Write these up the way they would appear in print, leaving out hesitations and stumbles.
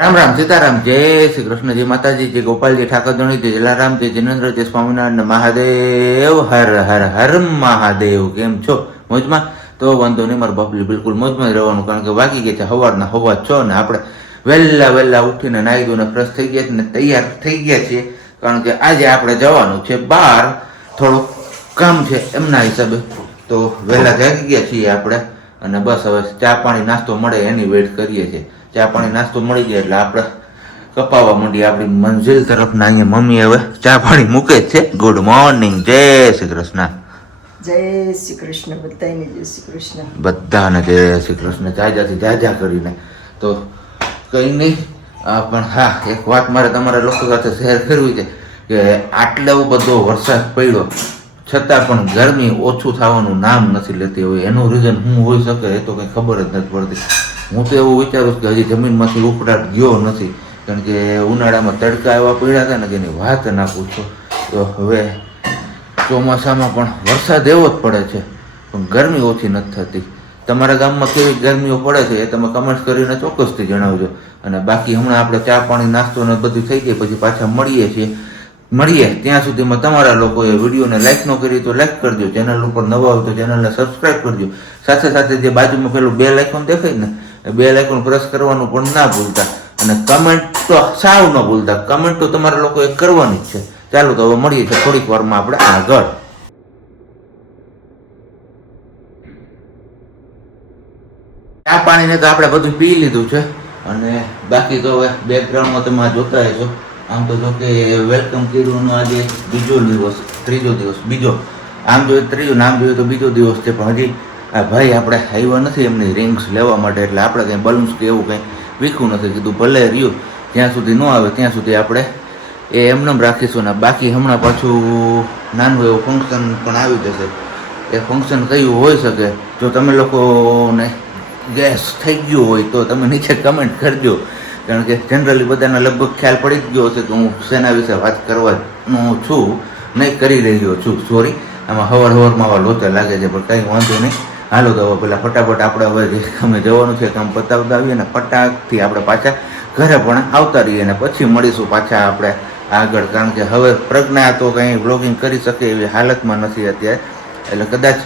રામ રામ સીતારામ જય શ્રી કૃષ્ણ જય માતાજી જય ગોપાલજી ઠાકર ધણી જય જલારામ જય જિનેન્દ્ર જય સ્વામિનારાયણ મહાદેવ હર હર હર મહાદેવ. કેમ છો? મોજમાં? તો વાંધો નહીં, મારા બાપલી બિલકુલ મોજમાં જ રહેવાનું, કારણ કે વાગી ગયા છે સવારના 6:15 ને આપણે વહેલા ઉઠીને નાહી ધોઈને ફ્રેશ થઈ ગયા ને તૈયાર થઈ ગયા છીએ, કારણ કે આજે આપણે જવાનું છે બહાર, થોડુંક કામ છે એમના હિસાબે. તો વહેલા જાગી ગયા છીએ આપણે અને બસ હવે ચા પાણી નાસ્તો મળે એની વેઇટ કરીએ છીએ. ચા પાણી નાસ્તો મળી જાય એટલે આપણે કપાવા માંડીએ આપણી મંજિલ તરફ. ના અહીંયા મમ્મી હવે ચા પાણી મૂકે જ છે. ગુડ મોર્નિંગ, જય શ્રી કૃષ્ણ. જય શ્રી કૃષ્ણ. બધાને જય શ્રી કૃષ્ણ. બધાને જય શ્રી કૃષ્ણ. જાજાથી જાજા કરીને તો કંઈ નહીં, પણ હા, એક વાત મારે તમારા લોકો સાથે શેર કરવી છે કે આટલો બધો વરસાદ પડ્યો છતાં પણ ગરમી ઓછું થવાનું નામ નથી લેતી. હોય એનું રીઝન શું હોઈ શકે એ તો કંઈ ખબર જ નથી પડતી. હું તો એવું વિચારું છું કે હજી જમીનમાંથી ઉકળાટ ગયો નથી, કારણ કે ઉનાળામાં તડકા એવા પડ્યા હતા ને કે એની વાત ના પૂછો. તો હવે ચોમાસામાં પણ વરસાદ એવો જ પડે છે પણ ગરમી ઓછી નથી થતી. તમારા ગામમાં કેવી ગરમીઓ પડે છે એ તમે કમેન્ટ કરીને ચોક્કસથી જણાવજો. અને બાકી હમણાં આપણે ચા પાણી નાસ્તો ને બધું થઈ જાય પછી પાછા મળીએ ત્યાં સુધીમાં તમારા લોકોએ વિડીયોને લાઈક ન કરી તો લાઈક કરજો, ચેનલ ઉપર નવા હોય તો ચેનલને સબસ્ક્રાઈબ કરજો. સાથે જે બાજુમાં પેલું બેલ આઇકોન દેખાય ને એ બેલ આઇકોન પ્રેસ કરવાનું પણ ના ભૂલતા, અને કમેન્ટ તો સાવ ન ભૂલતા. કમેન્ટ તો તમારા લોકોએ કરવાની જ છે. ચાલો તો હવે મળીએ છીએ થોડીક વારમાં આપણે આગળ. ચા પાણીને તો આપણે બધું પી લીધું છે અને બાકી તો હવે બેકગ્રાઉન્ડમાં તમે જોતા છો. આમ તો જો કે વેલકમ કર્યું આજે ત્રીજો દિવસ આમ જોઈએ ત્રીજો, નામ જોઈએ તો બીજો દિવસ છે, પણ હજી આ ભાઈ આપણે આવ્યા નથી એમની રિંગ્સ લેવા માટે, એટલે આપણે કંઈ બલૂન્સ કે એવું કંઈ વીખવું નથી. કીધું ભલે રહ્યું જ્યાં સુધી ન આવે ત્યાં સુધી આપણે એ એમને રાખીશું. ને બાકી હમણાં પાછું નાનું એવું ફંક્શન પણ આવી જશે. એ ફંક્શન કયું હોઈ શકે? જો તમે લોકોને ગેસ થઈ ગયું હોય તો તમે નીચે કમેન્ટ કરજો, કારણ કે જનરલી બધાને લગભગ ખ્યાલ પડી જ ગયો હશે કે હું શેના વિશે વાત કરવાનો છું, નહીં કરી રહ્યો છું. સોરી, આમાં હવારમાં આવા લોચા લાગે છે, પણ કંઈ વાંધો નહીં. હાલો તો હવે પેલા ફટાફટ આપણે હવે જે અમે જવાનું છે કામ પતાવતા આવીએ ને ફટાકથી આપણે પાછા ઘરે પણ આવતા રહીએ ને પછી મળીશું પાછા આપણે આગળ, કારણ કે હવે પ્રજ્ઞા તો કંઈ વ્લોગિંગ કરી શકે એવી હાલતમાં નથી અત્યારે, એટલે કદાચ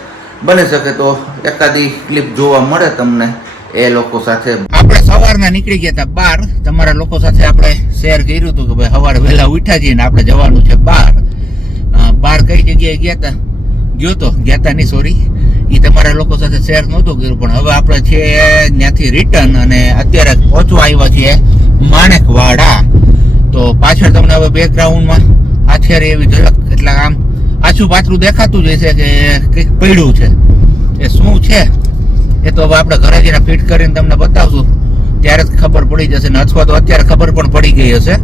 બની શકે તો એકાદી ક્લિપ જોવા મળે તમને એ લોકો સાથે. આપણે સવારના નીકળી ગયા હતા બહાર, તમારા લોકો સાથે આપણે શેર કર્યું હતું કે ભાઈ સવારે વહેલા ઉઠ્યા છીએ ને આપણે જવાનું છે બહાર. કઈ જગ્યાએ ગયા હતા નહીં, સોરી, એ તમારા લોકો સાથે શેર નહોતું કર્યું, પણ હવે આપણે છે ત્યાંથી રિટર્ન અને અત્યારે પહોંચવા આવ્યા છીએ માણેકવાડા. તો પાછળ તમને હવે બેકગ્રાઉન્ડમાં આછેરી એવી ઝલક, એટલે આમ આછું પાછું દેખાતું જ હશે કે કંઈક પડ્યું છે. એ શું છે એ તો હવે આપણે ઘરે જઈને ફિટ કરીને તમને બતાવશું, ત્યારે જ ખબર પડી જશે ને, અથવા તો અત્યારે ખબર પણ પડી ગઈ હશે.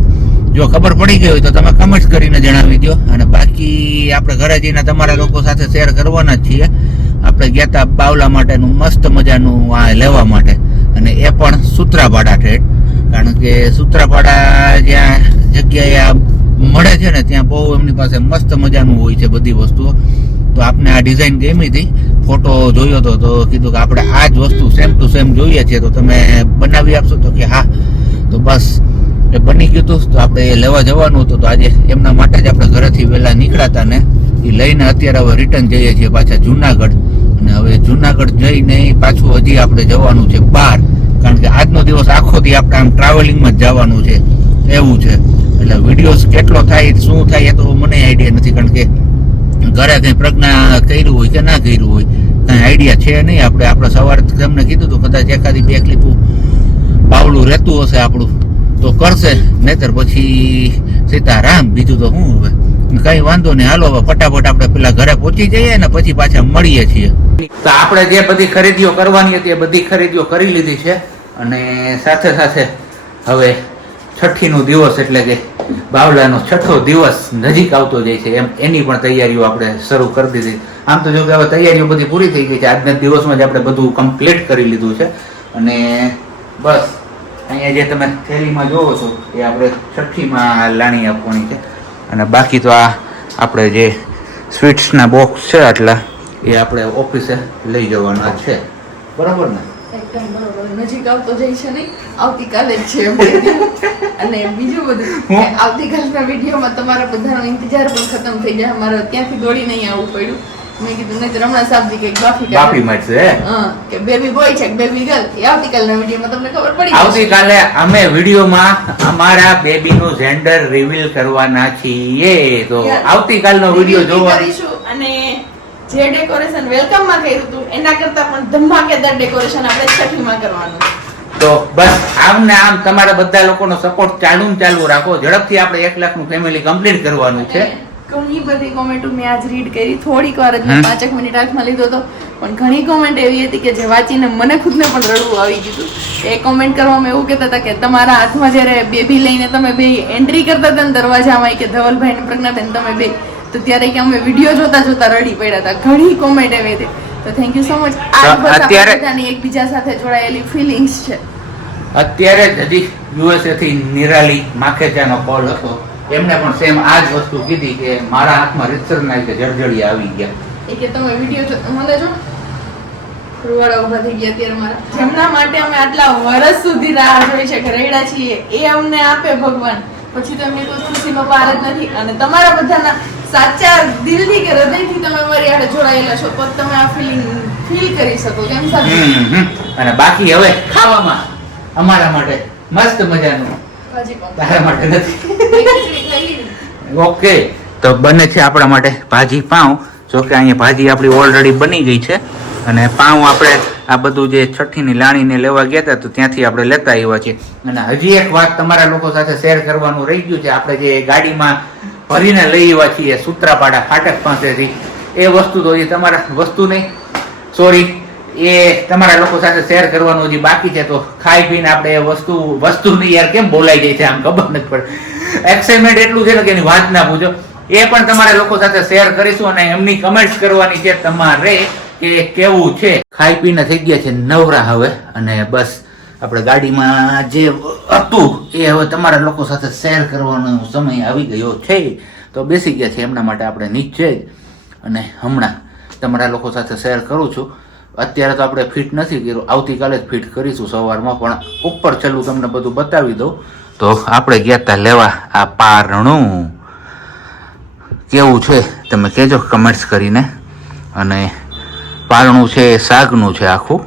જો ખબર પડી ગઈ હોય તો તમે કમેન્ટ કરીને જણાવી દો. અને બાકી આપણે ઘરે જઈને તમારા લોકો સાથે શેર કરવાના જ છીએ. આપણે ગયા હતા બાવલા માટેનું મસ્ત મજાનું આ લેવા માટે, અને એ પણ સૂત્રાપાડા ઠેઠ, કારણ કે સૂત્રાપાડા જ્યાં જગ્યાએ આ મળે છે ને ત્યાં બહુ એમની પાસે મસ્ત મજાનું હોય છે બધી વસ્તુઓ. તો આપને આ ડિઝાઇન ગમી હતી, ફોટો જોયો હતો તો કીધું કે આપણે આ જ વસ્તુ સેમ ટુ સેમ જોઈએ છીએ, તો તમે બનાવી આપશો? તો કે હા. તો બસ એ બની ગયું હતું. તો આપણે એ લેવા જવાનું હતું, તો આજે એમના માટે જ આપણે ઘરેથી વહેલા નીકળાતા ને એ લઈને અત્યારે હવે રિટર્ન જઈએ છીએ પાછા જુનાગઢ. અને હવે જુનાગઢ જઈને પાછું હજી આપણે જવાનું છે બહાર, કારણ કે આજનો દિવસ આખો દી આપણે આમ ટ્રાવેલિંગમાં જ જવાનું છે એવું છે. એટલે વિડીયોઝ કેટલો થાય શું થાય એ તો મને આઈડિયા નથી, કારણ કે ઘરે કંઈ પ્રજ્ઞા કર્યું હોય કે ના કર્યું હોય કંઈ આઈડિયા છે નહીં. આપણે સવારે તમને કીધું તો કદાચ એકાદી બે ક્લિપું બાવલું રહેતું હશે આપણું તો કરશે, નહીતર પછી સીતારામ. બીજું તો શું હવે કઈ વાંધો નહીં. હાલો હવે ફટાફટ આપણે પેલા ઘરે પહોંચી જઈએ ને પછી પાછા મળીએ છીએ. તો આપણે જે બધી ખરીદીઓ કરવાની હતી એ બધી ખરીદીઓ કરી લીધી છે, અને સાથે હવે છઠ્ઠીનો દિવસ એટલે કે બાવલાનો છઠ્ઠો દિવસ નજીક આવતો જાય છે, એમ એની પણ તૈયારીઓ આપણે શરૂ કરી દીધી. આમ તો જો કે હવે તૈયારીઓ બધી પૂરી થઈ ગઈ છે, આજના દિવસમાં જ આપણે બધું કમ્પ્લીટ કરી લીધું છે. અને બસ અહીંયા જે તમે થેલીમાં જોવો છો એ આપણે છઠ્ઠીમાં લાણી આપવાની છે, અને બાકી તો આ આપણે જે સ્વીટ્સના બોક્સ છે આટલા એ આપણે ઓફિસે લઈ જવાના છે, બરાબર ને? એકદમ બરોબર. નજીક આવતો જાય છે નહીં, આવતીકાલે જ છે એમ કીધું. અને બીજું બધું કે આવતીકાલના વિડીયોમાં તમારા બધાનો ઇંતજાર પણ ખતમ થઈ જાય. અમારે ત્યાંથી દોડીને અહીં આવવું પડ્યું. મેં કીધું નહીં તો રમણા સાહેબજી કંઈક બાફી મળશે હે? કે બેબી બોય છે કે બેબી ગર્લ, એ આવતીકાલના વિડીયોમાં તમને ખબર પડી જશે. આવતીકાલે અમે વિડીયોમાં અમારા બેબીનું જેન્ડર રિવીલ કરવાના છીએ, તો આવતીકાલનો વિડીયો જોવા કરીશું. અને જે ડેકોરેશન વેલકમ માં કર્યું હતું એના કરતા પણ ધમાકેદાર ડેકોરેશન આપણે છઠ્ઠીમાં કરવાનું છે. તો બસ આમ ને આમ તમારા બધા લોકોનો સપોર્ટ ચાલુ રાખો. ઝડપથી આપણે 1 લાખનું ફેમિલી કમ્પ્લીટ કરવાનું છે. ઘણી બધી કોમેન્ટો મેં આજ રીડ કરી. થોડીક વાર જ મેં 5 મિનિટ હાથમાં લીધો હતો, પણ ઘણી કોમેન્ટ એવી હતી કે જે વાંચીને મને ખુદને પણ રડવું આવી ગયું. એ કોમેન્ટ કરવામાં એવું કહેતા હતા કે તમારા હાથમાં જ્યારે બેબી લઈને તમે બે એન્ટ્રી કરતા હતા ને દરવાજામાં, કે ધવલભાઈ ને પ્રજ્ઞાબેન તમે બે, તો ત્યારે કે અમે વિડીયો જોતા રડી પડ્યા હતા. ઘણી કોમેન્ટ એવી હતી. તો થેન્ક યુ સો મચ. આ અત્યારે બધાની એકબીજા સાથે જોડાયેલી ફિલિંગ્સ છે. અત્યારે જ હજી યુએસએ થી નિરાલી માખેચાનો કોલ હતો. એમને પણ સેમ આ જ વસ્તુ કીધી કે મારા હાથમાં રીતસરના કે જળજળી આવી ગયા. એ કે તમે વિડીયો મને જો રૂવાડા ઉભા થઈ ગયા અત્યારે મારા. જેમના માટે અમે આટલા વર્ષ સુધી રાહ જોઈ છે કે રેડા છીએ, એ અમને આપે ભગવાન. પછી તો એમની કોઈ ખુશીનો પાર જ નથી. અને તમારા બધાના સાચા દિલથી કે હૃદયથી તમે મારી આડે જોડાયેલા છો, તો તમે આ ફીલ કરી શકો. કેમ સાહેબ? અને બાકી હવે ખાવામાં અમારા માટે મસ્ત મજાનું, તારા માટે નથી. ઓકે, તો બને છે આપણા માટે ભાજી પાઉં. જો કે અહીંયા ભાજી આપણી ઓલરેડી બની ગઈ છે, અને પાઉં આપણે આ બધું જે છઠ્ઠીની લાણીને લેવા ગયા હતા તો ત્યાંથી આપણે લેતા આવ્યા છીએ. અને હજી એક વાત તમારા લોકો સાથે શેર કરવાનું રહી ગયું છે. આપણે જે ગાડીમાં ભરીને લઈ આવ્યા છીએ સૂત્રાપાડા ફાટક પાસેથી, એ વસ્તુ તો એ તમારા વસ્તુ નહીં, સોરી, એ તમારા લોકો સાથે શેર કરવાનું હજી બાકી છે. તો ખાઈ પીને આપણે એ વસ્તુ નહીં યાર કેમ બોલાઈ જાય છે આમ ખબર નથી પડે. એક્સાઇટમેન્ટ એટલું છે ને કે એની વાત ના પૂછો. એ પણ તમારા લોકો સાથે શેર કરીશું અને એમની કમેન્ટ્સ કરવાની છે તમારે કે કેવું છે. ખાઈ પીને થઈ ગયા છે નવરા હવે, અને બસ આપણે ગાડીમાં જે હતું એ હવે તમારા લોકો સાથે શેર કરવાનો સમય આવી ગયો છે. તો બેસી ગયા છે એમના માટે આપણે નીચે જ, અને હમણાં તમારા લોકો સાથે શેર કરું છું. અત્યારે તો આપણે ફિટ નથી કર્યું, આવતીકાલે જ ફિટ કરીશું સવારમાં, પણ ઉપર છેલ્લું તમને બધું બતાવી દઉં. તો આપણે ગયા હતા લેવા આ પારણું. કેવું છે તમે કહેજો કમેન્ટ્સ કરીને. અને પારણું છે શાકનું છે આખું,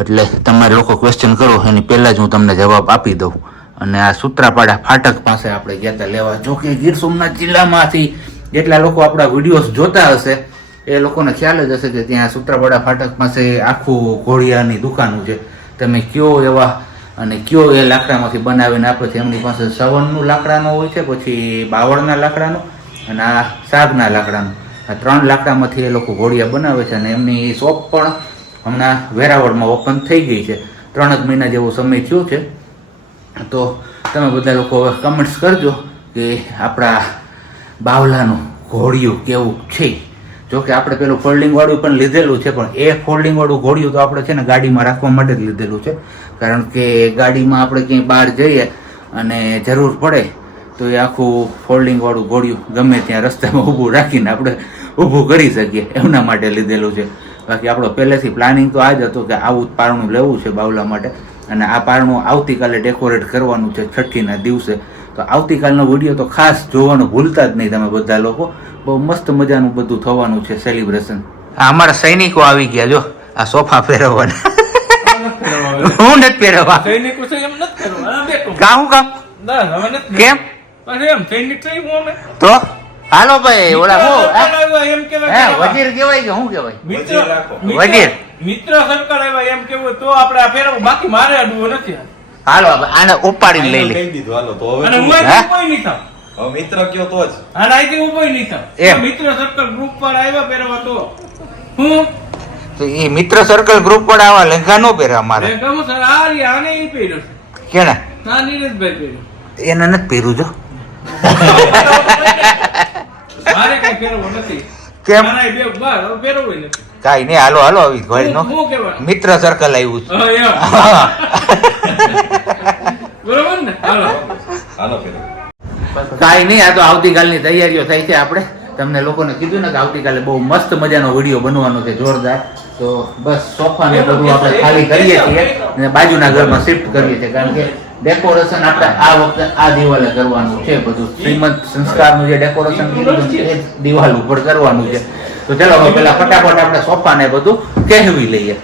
એટલે તમે લોકો ક્વેશ્ચન કરો એની પહેલાં જ હું તમને જવાબ આપી દઉં. અને આ સૂત્રાપાડા ફાટક પાસે આપણે ગયા હતા લેવા. જો કે ગીર સોમનાથ જિલ્લામાંથી જેટલા લોકો આપણા વિડીયોઝ જોતા હશે એ લોકોને ખ્યાલ જ હશે કે ત્યાં સૂત્રાપાડા ફાટક પાસે આખું ઘોડિયાની દુકાનું છે. તમે કયો એવા અને કયો એ લાકડામાંથી બનાવીને આપે છે. એમની પાસે સવનનું લાકડાનું હોય છે, પછી બાવળના લાકડાનું અને આ સાગના લાકડાનું. આ 3 લાકડામાંથી એ લોકો ઘોડિયા બનાવે છે. અને એમની શોપ પણ હમણાં વેરાવળમાં ઓપન થઈ ગઈ છે. 3 જ મહિના જેવો સમય થયો છે. તો તમે બધા લોકો હવે કમેન્ટ્સ કરજો કે આપણા બાવલાનું ઘોડિયું કેવું છે. જો કે આપણે પેલું ફોલ્ડિંગ વાળું પણ લીધેલું છે, પણ એ ફોલ્ડિંગ વાળું ઘોડિયું તો આપણે છે ને ગાડીમાં રાખવા માટે જ લીધેલું છે. કારણ કે ગાડીમાં આપણે ક્યાંય બહાર જઈએ અને જરૂર પડે તો એ આખું ફોલ્ડિંગ વાળું ઘોડિયું ગમે ત્યાં રસ્તામાં ઊભું રાખીને આપણે ઊભું કરી શકીએ, એમના માટે લીધેલું છે. બાકી આપણો પહેલેથી પ્લાનિંગ તો આ જ હતું કે આવું પારણું લેવું છે બાવલા માટે. અને આ પારણું આવતીકાલે ડેકોરેટ કરવાનું છે છઠ્ઠીના દિવસે. તો આવતીકાલનો વિડીયો તો ખાસ જોવાનું ભૂલતા જ નહીં તમે બધા લોકો. બહુ મસ્ત મજાનું બધું થવાનું છે સેલિબ્રેશન. અમારા સૈનિકો આવી ગયા, જો આ સોફા ફેરવવાના. હું નથી ફેરવવા. સૈનિકો છે એમ નથી કરવું. કામ કામ કેમ તો હાલો ભાઈ ઓલા એમ કેવાય વજીર કેવાય કે શું કેવાય? વજીર મિત્ર સર્કલ આવ્યા એમ કેવું તો આપણે આ ફેરવું. બાકી મારે અડવું નથી. હાલો આને ઉપાડીને લઈ લે. કહી દીધું હાલો તો હવે અને તું- હું અહીંથી ઊભોય નહીં થાવ. હવે મિત્ર કયો તો જ અને અહીંથી ઊભોય નહીં થાવ. એમ. મિત્ર સર્કલ ગ્રુપ પર આવ્યા પહેરવા તો હું તો એ મિત્ર સર્કલ ગ્રુપ પર આવા લહેંગા નો પહેરે અમારે. મેં કહું સર આ રહી, આને ઈ પહેર્યો છે. કેના ના નીરજભાઈ પહેર્યો. એને નથી પહેર્યું જો. મારે કઈ ફેરવો નથી. કેમ? મારા એ બે બાર હવે ફેરવું નથી. કાઈ નહીં, હાલો હાલો આવી ઘોડી નો હું કહેવાનું? મિત્ર સર્કલ આવ્યું છે. હા, એમ. બરોબર ને? હાલો. હાલો ફેર કાઈ નહીં, આ તો આવતીકાલની તૈયારીઓ થઈ છે. આપણે તમને લોકોને કીધું ને કે આવતીકાલે બહુ મસ્ત મજાનો વિડીયો બનવાનો છે, જોરદાર. તો બસ સોફા ને બધું આપણે ખાલી કરીએ છીએ અને બાજુના ઘરમાં શિફ્ટ કરીએ છીએ, કારણ કે ડેકોરેશન આપણે આ વખતે આ દિવાલે કરવાનું છે. બધું શ્રીમંત સંસ્કારનું જે ડેકોરેશન કીધું એ જ દિવાલ ઉપર કરવાનું છે. તો ચલો હવે પેલા ફટાફટ આપણે સોફા ને બધું કહેવી લઈએ.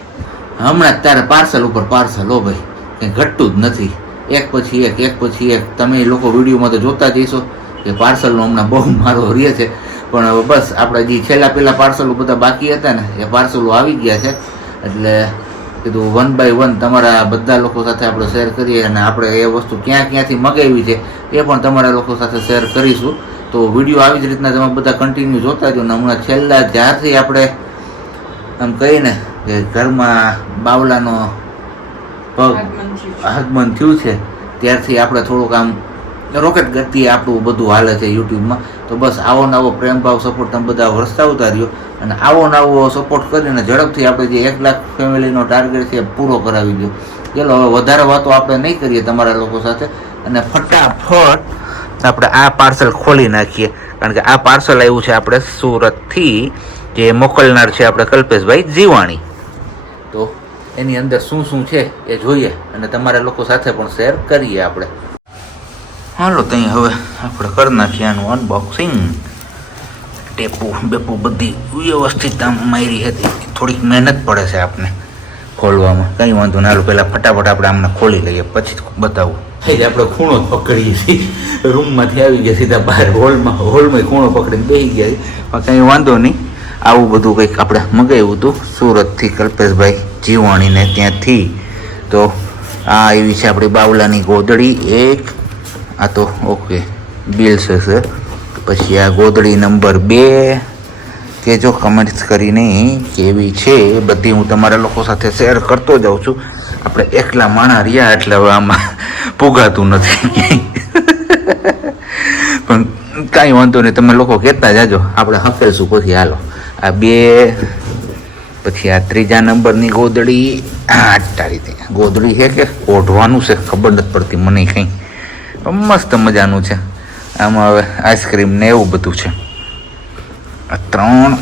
હમણાં જ તારે પાર્સલ ઉપર પાર્સલ, હો ભાઈ, કંઈ ઘટતું જ નથી. એક પછી એક તમે લોકો વિડીયોમાં તો જોતા જઈશો કે પાર્સલનો હમણાં બહુ મારો રહે છે. પણ હવે બસ આપણે જે છેલ્લા પેલા પાર્સલો બધા બાકી હતા ને એ પાર્સલો આવી ગયા છે, એટલે કીધું 1 by 1 તમારા બધા લોકો સાથે આપણે શેર કરીએ અને આપણે એ વસ્તુ ક્યાંથી મગાવી છે એ પણ તમારા લોકો સાથે શેર કરીશું. તો વિડીયો આવી જ રીતના તમે બધા કન્ટિન્યુ જોતા જો. ને હમણાં છેલ્લા જ્યારથી આપણે આમ કહીને કે ઘરમાં બાવલાનો આગમન થયું છે ત્યારથી આપણે થોડુંક આમ રોકેટ ગતિએ આપણું બધું હાલે છે યુટ્યુબમાં. તો બસ આવો નવો પ્રેમ ભાવ સપોર્ટ તમે બધા વરસાવતા રહ્યો અને આવો નવો સપોર્ટ કરીને ઝડપથી આપણે જે 1 લાખ ફેમિલીનો ટાર્ગેટ છે એ પૂરો કરાવી દો. ચલો હવે વધારે વાતો આપણે નહીં કરીએ તમારા લોકો સાથે અને ફટાફટ આપણે આ પાર્સલ ખોલી નાખીએ, કારણ કે આ પાર્સલ આવ્યું છે આપણે સુરતથી, જે મોકલનાર છે આપણે કલ્પેશભાઈ જીવાણી. તો એની અંદર શું છે એ જોઈએ અને તમારા લોકો સાથે પણ શેર કરીએ આપણે. હાલો ત્યાં હવે આપણે કરી નાખીએ આનું અનબોક્સિંગ. ટેપુ બધી વ્યવસ્થિત આમ મારી હતી, થોડીક મહેનત પડે છે આપણે ખોલવામાં, કંઈ વાંધો ના. હાલો પહેલાં ફટાફટ આપણે આમને ખોલી લઈએ પછી બતાવું. થઈ આપણે ખૂણો જ પકડીએ છીએ, રૂમમાંથી આવી ગયા સીધા બહાર હોલમાં ખૂણો પકડીને બેસી ગયા પણ કંઈ વાંધો નહીં. આવું બધું કંઈક આપણે મગાવ્યું હતું સુરતથી કલ્પેશભાઈ જીવાણીને ત્યાંથી. તો આ એવી છે આપણી બાવલાની ગોદડી એક. આ તો ઓકે બિલ્સ હશે. પછી આ ગોદડી નંબર 2 કે જો કમેન્ટ્સ કરીને કેવી છે એ બધી હું તમારા લોકો સાથે શેર કરતો જાઉં છું. આપણે એકલા માણા રહ્યા એટલે હવે આમાં પુગાતું નથી પણ કાંઈ વાંધો નહીં, તમે લોકો કહેતા જાજો, આપણે હકેલશું પછી. હાલો આ 2, પછી આ 3જા નંબરની ગોદડી. આ રીતે ગોદડી છે કે ઓઢવાનું છે ખબર નથી પડતી મને કંઈ, મસ્ત મજાનું છે. આમાં હવે આઈસ્ક્રીમ ને એવું બધું છે. આ 3,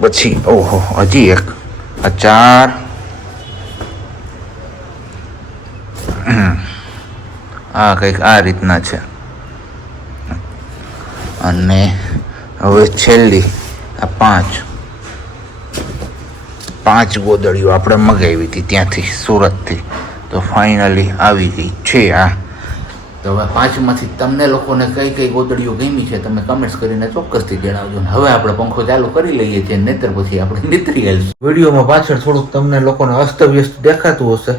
પછી ઓહો હજી એક, આ 4, આ કંઈક આ રીતના છે. અને હવે છેલ્લી આ 5 ગોદડીઓ આપણે મગાવી હતી ત્યાંથી સુરતથી. તો ફાઇનલી આવી ગઈ છે આ. તો હવે 5માંથી તમને લોકોને કઈ ગોદડીઓ ગમી છે તમે કમેન્ટ્સ કરીને ચોક્કસથી જણાવજો. ને હવે આપણે પંખો ચાલુ કરી લઈએ છીએ, નહીતર પછી આપણે નીતરી આવીશું. વિડીયોમાં પાછળ થોડુંક તમને લોકોને અસ્તવ્યસ્ત દેખાતું હશે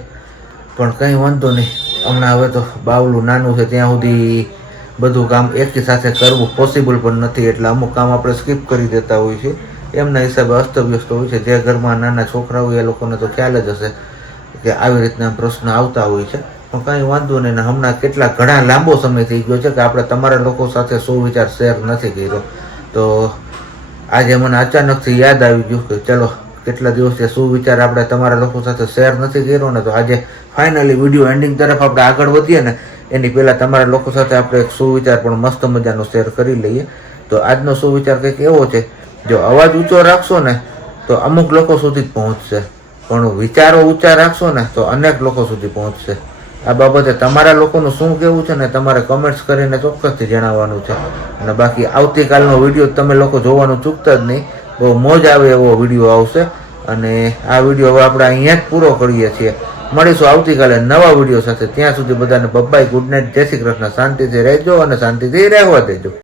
પણ કંઈ વાંધો નહીં. હમણાં હવે તો બાવલું નાનું છે ત્યાં સુધી બધું કામ એકી સાથે કરવું પોસિબલ પણ નથી, એટલે અમુક કામ આપણે સ્કીપ કરી દેતા હોય છે. એમના હિસાબે અસ્તવ્યસ્ત હોય છે. જે ઘરમાં નાના છોકરા હોય એ લોકોને તો ખ્યાલ જ હશે કે આવી રીતના પ્રશ્ન આવતા હોય છે. પણ કાંઈ વાંધો નહીં. ને હમણાં ઘણા લાંબો સમય થઈ ગયો છે કે આપણે તમારા લોકો સાથે સુવિચાર શેર નથી કર્યો. તો આજે મને અચાનકથી યાદ આવી ગયું કે ચલો કેટલા દિવસથી સુવિચાર આપણે તમારા લોકો સાથે શેર નથી કર્યો ને, તો આજે ફાઇનલી વિડીયો એન્ડિંગ તરફ આપણે આગળ વધીએ ને એની પહેલાં તમારા લોકો સાથે આપણે એક સુવિચાર પણ મસ્ત મજાનો શેર કરી લઈએ. તો આજનો સુવિચાર કંઈક એવો છે, જો અવાજ ઊંચો રાખશો ને તો અમુક લોકો સુધી જ પહોંચશે, પણ વિચારો ઊંચા રાખશો ને તો અનેક લોકો સુધી પહોંચશે. આ બાબતે તમારા લોકોનું શું કહેવું છે ને તમારે કમેન્ટ્સ કરીને ચોક્કસથી જણાવવાનું છે. અને બાકી આવતીકાલનો વિડીયો તમે લોકો જોવાનું ચૂકતા જ નહીં, બહુ મોજ આવે એવો વિડીયો આવશે. અને આ વિડીયો હવે આપણે અહીંયા જ પૂરો કરીએ છીએ. મળીશું આવતીકાલે નવા વિડીયો સાથે. ત્યાં સુધી બધાને બબાઈ, ગુડ નાઇટ, જય શ્રી કૃષ્ણ. શાંતિથી રહેજો અને શાંતિથી રહેવા દેજો.